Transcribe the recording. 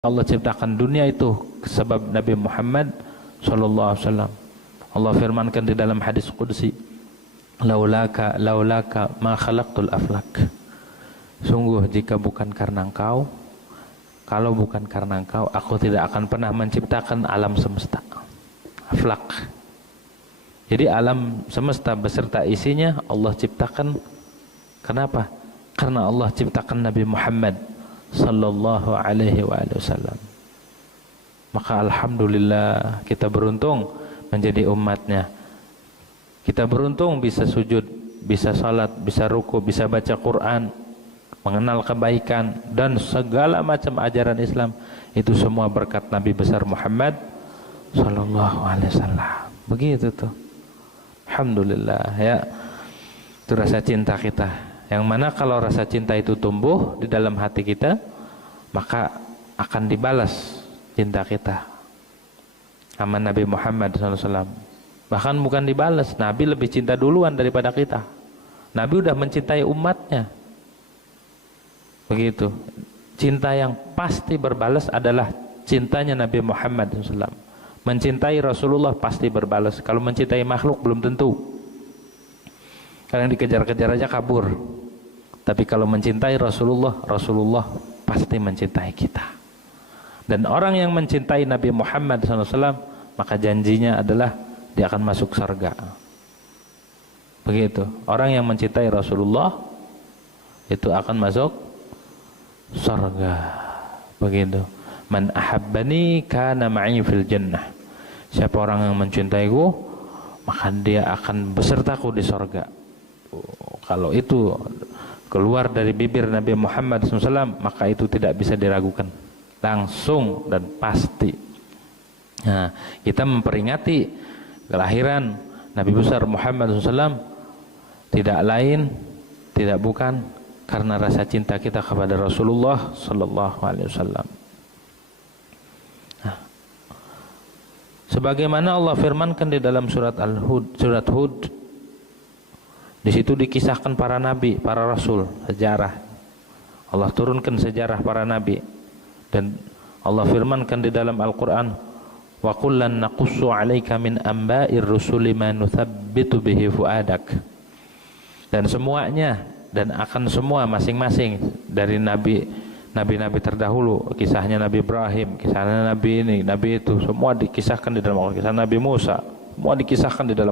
Allah ciptakan dunia itu sebab Nabi Muhammad sallallahu alaihi wasallam. Allah firmankan di dalam hadis qudsi, laulaka ma khalaqtul aflak. Sungguh jika bukan karena engkau, kalau bukan karena engkau, aku tidak akan pernah menciptakan alam semesta. Aflak. Jadi alam semesta beserta isinya Allah ciptakan. Kenapa? Karena Allah ciptakan Nabi Muhammad sallallahu alaihi wasallam. Maka alhamdulillah kita beruntung menjadi umatnya. Kita beruntung bisa sujud, bisa salat, bisa ruku, bisa baca Quran, mengenal kebaikan dan segala macam ajaran Islam. Itu semua berkat Nabi besar Muhammad sallallahu alaihi wasallam. Begitu tuh. Alhamdulillah ya. Itu rasa cinta kita. Yang mana kalau rasa cinta itu tumbuh di dalam hati kita, maka akan dibalas cinta kita sama Nabi Muhammad SAW. Bahkan bukan dibalas, Nabi lebih cinta duluan daripada kita. Nabi udah mencintai umatnya. Begitu. Cinta yang pasti berbalas adalah cintanya Nabi Muhammad SAW. Mencintai Rasulullah pasti berbalas. Kalau mencintai makhluk belum tentu. Kadang dikejar-kejar aja kabur. Tapi kalau mencintai Rasulullah, Rasulullah pasti mencintai kita. Dan orang yang mencintai Nabi Muhammad SAW, maka janjinya adalah dia akan masuk surga. Begitu. Orang yang mencintai Rasulullah itu akan masuk surga. Begitu. Man ahabbani kana ma'i fil jannah. Siapa orang yang mencintaiku, maka dia akan besertaku di surga. Kalau itu keluar dari bibir Nabi Muhammad SAW, maka itu tidak bisa diragukan, langsung dan pasti. Nah, kita memperingati kelahiran Nabi besar Muhammad SAW tidak lain, tidak bukan karena rasa cinta kita kepada Rasulullah Sallallahu Alaihi Wasallam. Nah, sebagaimana Allah firmankan di dalam surat Hud, di situ dikisahkan para nabi, para rasul, sejarah. Allah turunkan sejarah para nabi. Dan Allah firmankan di dalam Al-Quran, wa kullan naqussu 'alaika min amba'ir rusuli ma nuthabbitu bihi fuadak. Dan semuanya dan akan semua masing-masing dari nabi-nabi terdahulu, kisahnya Nabi Ibrahim, kisahnya Nabi ini, Nabi itu, semua dikisahkan di dalam Al-Quran. Kisah Nabi Musa, semua dikisahkan di dalam